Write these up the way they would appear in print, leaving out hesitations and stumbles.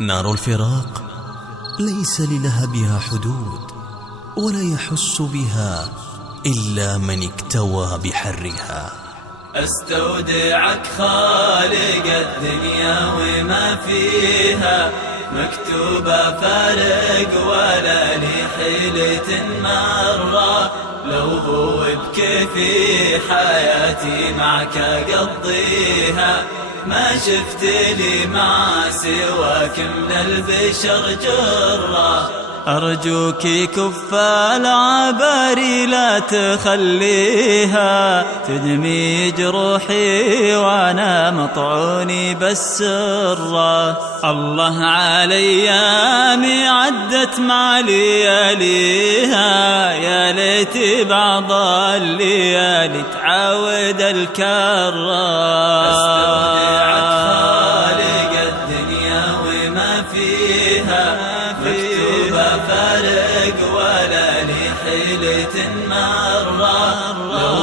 نار الفراق ليس للهبها حدود، ولا يحس بها إلا من اكتوى بحرها. استودعك خالق الدنيا وما فيها، مكتوبة فارق ولا لي حيلة مرة، لو هو بكيفي حياتي معك أقضيها، ما شفت لي مع سواك من البشر جرة. أرجوك كف العباري لا تخليها تدمي جروحي وأنا مطعوني بالسرة. الله علي أيامي عدت مع لياليها، يا ليت بعض الليالي تعاود الكرة. استودعك خالق الدنيا وما فيها، مكتوبة فارق ولا لي حيلة مرة، لو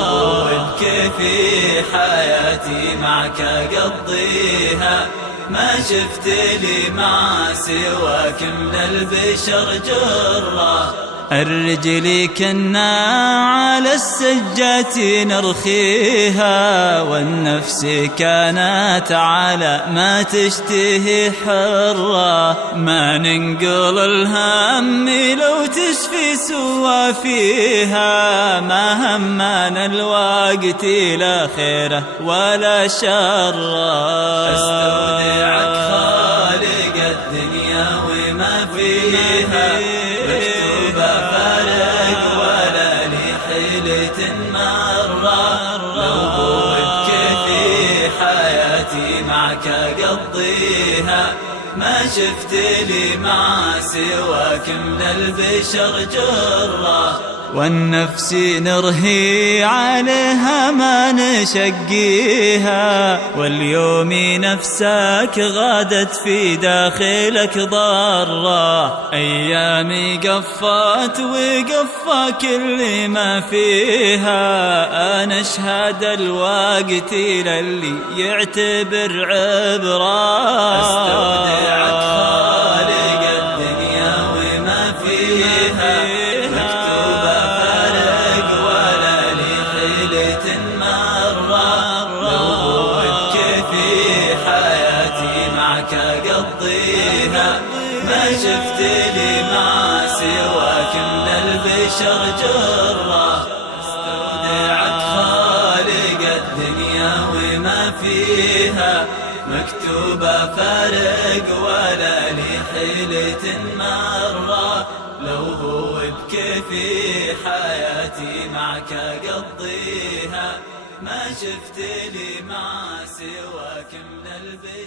بكيفي حياتي معك أقضيها، ما شفت لي مع سواك من البشر جرة. الرجل كنا على السجات نرخيها، والنفس كانت على ما تشتهي حرة، ما ننقل الهم لو تشفي سوى فيها، ما همنا الوقت لا خيره ولا شره. استودعك خالق الدنيا وما فيها، مكتوبة فارق ولا لي حيلة مرة، لو بكيفي حياتي معك أقضيها، ما شفت لي مع سواك من البشر جرة. والنفس نرهي عليها ما نشقيها، واليوم نفسك غادت في داخلك ضرة، أيامي قفت وقفى كل ما فيها، أنا أشهد الوقت للي يعتبر عبرة. استودعك خالق الدنيا وما فيها، مكتوبة فارق ولا لي حيلة مرة، لو بكيفي حياتي معك أقضيها، ما شفت لي مع سواك من البشر جرة. استودعك خالق الدنيا وما فيها، مكتوبة فارق ولا لي حيلة مرة، لو هو بكيفي حياتي معك أقضيها، ما شفت لي مع سواك من البشر.